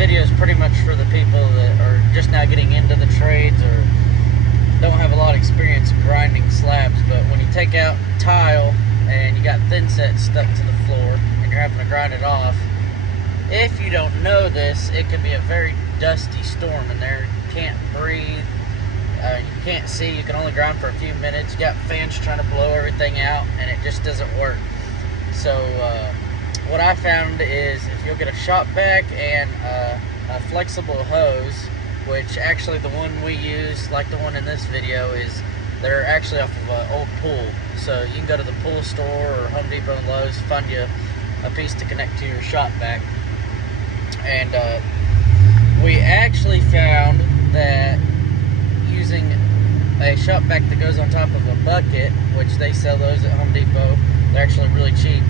video is pretty much for the people that are just now getting into the trades or don't have a lot of experience grinding slabs. But when you take out tile and you got thin set stuck to the floor and you're having to grind it off, if you don't know this, it can be a very dusty storm in there. You can't breathe, you can't see, you can only grind for a few minutes. You got fans trying to blow everything out and it just doesn't work. So what I found is if you'll get a shop vac and a flexible hose, which actually the one we use, like the one in this video, is they're actually off of an old pool. So you can go to the pool store or Home Depot and Lowe's, find you a piece to connect to your shop vac. And we actually found that using a shop vac that goes on top of a bucket, which they sell those at Home Depot, they're actually really cheap.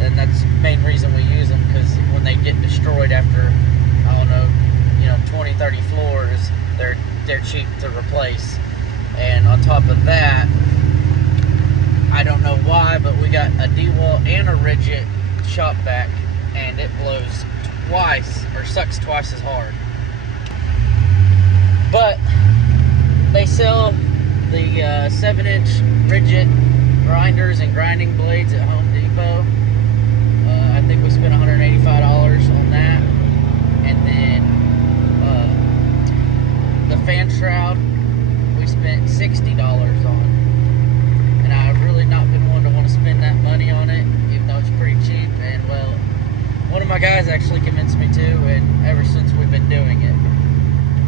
And that's the main reason we use them, because when they get destroyed after, I don't know, 20, 30 floors, they're cheap to replace. And on top of that, I don't know why, but we got a DeWalt and a rigid shop vac, and it blows twice, or sucks twice as hard. But they sell the 7-inch rigid grinders and grinding blades at Home Depot. I think we spent $185 on that. And then the fan shroud we spent $60 on. And I've really not been one to want to spend that money on it, even though it's pretty cheap. And well, one of my guys actually convinced me to, and ever since we've been doing it.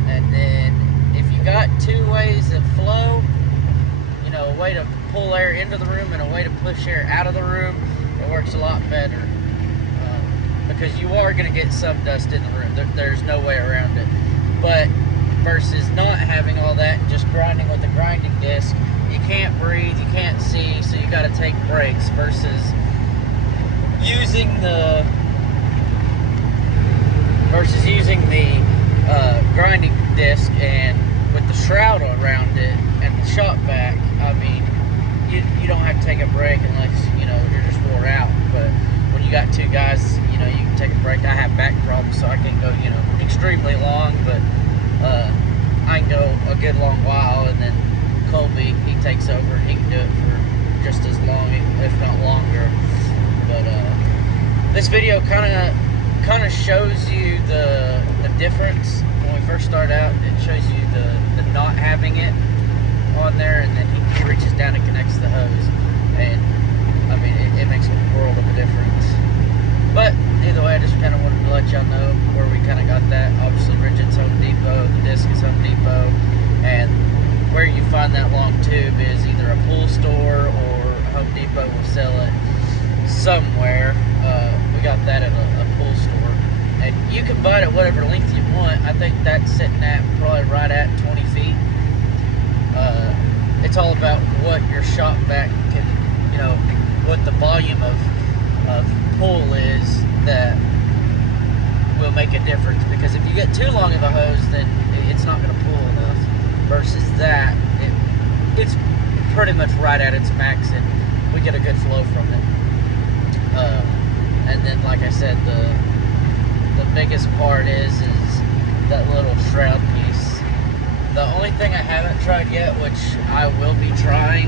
And then if you got two ways of flow, a way to pull air into the room and a way to push air out of the room, it works a lot better. Because you are going to get some dust in the room. There's no way around it. But versus not having all that and just grinding with a grinding disc, you can't breathe, you can't see, so you got to take breaks. Versus using the grinding disc and with the shroud around it and the shop vac, I mean, you don't have to take a break unless you're just wore out. But when you got two guys, you can take a break. I have back problems, so I can't go extremely long, but I can go a good long while. And then Colby, he takes over, he can do it for just as long, if not longer. But this video kind of shows you the difference. When we first start out, it shows you the not having it on there, and then he reaches down and connects the hose, and I mean it makes a world of a difference. But either way, I just kind of wanted to let y'all know where we kind of got that. Obviously rigid's Home Depot, the disc is Home Depot, and where you find that long tube is either a pool store or Home Depot will sell it somewhere. We got that at a pool store, and you can buy it at whatever length you want. I think that's sitting at probably right at 20 feet. It's all about what your shop vac can, what the volume of pull is that will make a difference. Because if you get too long of a hose, then it's not going to pull enough. Versus that, it's pretty much right at its max, and we get a good flow from it. And then, like I said, the biggest part is that little shroud piece. The only thing I haven't tried yet, which I will be trying,